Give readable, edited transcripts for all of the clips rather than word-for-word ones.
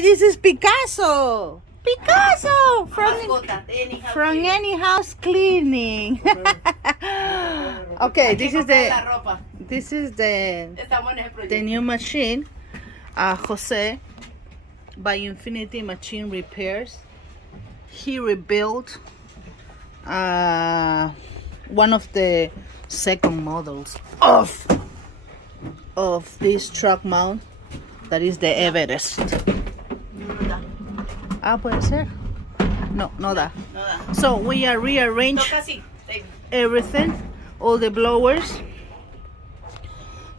Hi, this is Picasso. Picasso from any house cleaning. Okay, this is the new machine. Jose by Infinity Machine Repairs. He rebuilt one of the second models of this truck mount, that is the Everest. Puede ser. No, no da. So we are rearrange everything, all the blowers.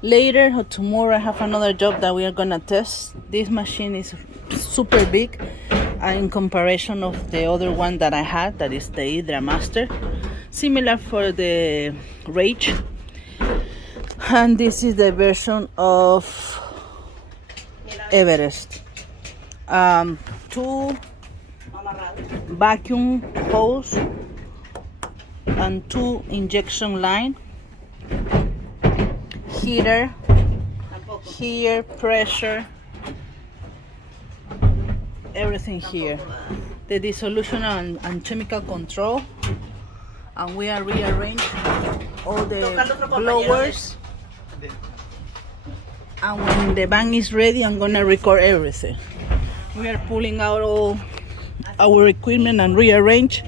Later or tomorrow I have another job that we are gonna test. This machine is super big in comparison of the other one that I had, that is the Hydra Master. Similar for the Rage. And this is the version of Everest. Two vacuum hose and two injection line, heater here, pressure, everything here, the dissolution and chemical control. And we are rearrange all the blowers, and when the van is ready I'm gonna record everything. We are pulling out all our equipment and rearrange.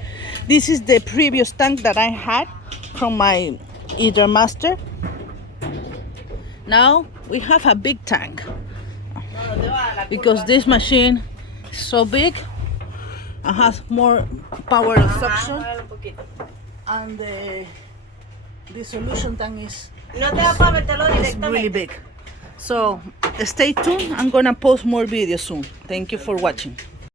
This is the previous tank that I had from my Hydra Master. Now we have a big tank because this machine is so big and has more power of suction, and the solution tank is really big. So stay tuned, I'm gonna post more videos soon. Thank you for watching.